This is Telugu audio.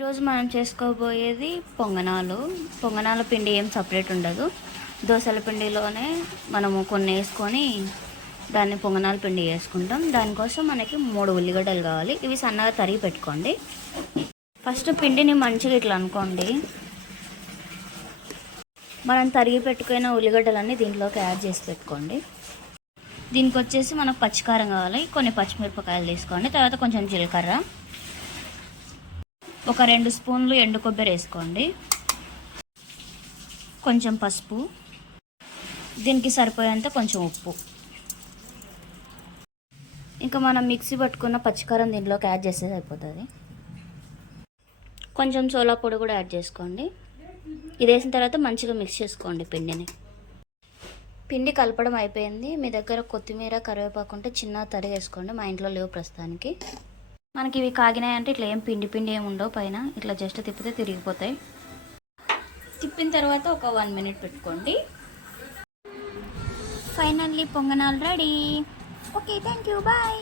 ఈరోజు మనం చేసుకోబోయేది పొంగనాల పిండి ఏం సపరేట్ ఉండదు. దోసల పిండిలోనే మనము కొన్ని వేసుకొని దాన్ని పొంగనాల పిండి వేసుకుంటాం. దానికోసం మనకి 3 ఉల్లిగడ్డలు కావాలి. ఇవి సన్నగా తరిగి పెట్టుకోండి. ఫస్ట్ పిండిని మంచిగా ఇట్లా అనుకోండి. మనం తరిగి పెట్టుకున్న ఉల్లిగడ్డలన్నీ దీంట్లోకి యాడ్ చేసి పెట్టుకోండి. దీనికి వచ్చేసి మనకు పచ్చికారం కావాలి. కొన్ని పచ్చిమిరపకాయలు తీసుకోండి. తర్వాత కొంచెం జీలకర్ర, ఒక 2 స్పూన్లు ఎండు కొబ్బరి వేసుకోండి. కొంచెం పసుపు, దీనికి సరిపోయేంత కొంచెం ఉప్పు. ఇంకా మనం మిక్సీ పట్టుకున్న పచ్చికారం దీంట్లోకి యాడ్ చేసేది అయిపోతుంది. కొంచెం సోలా పొడి కూడా యాడ్ చేసుకోండి. ఇది వేసిన తర్వాత మంచిగా మిక్స్ చేసుకోండి పిండిని. పిండి కలపడం అయిపోయింది. మీ దగ్గర కొత్తిమీర, కరివేపాకు ఉంటే చిన్న తరిగి వేసుకోండి. మా ఇంట్లో లేవు ప్రస్తుతానికి. మనకి ఇవి కాగినాయంటే ఇట్లా ఏం పిండి ఏమి ఉండవు. పైన ఇట్లా జస్ట్ తిప్పితే తిరిగిపోతాయి. తిప్పిన తర్వాత ఒక 1 మినిట్ పెట్టుకోండి. ఫైనల్లీ పొంగనాలు ready. Okay, thank you, bye.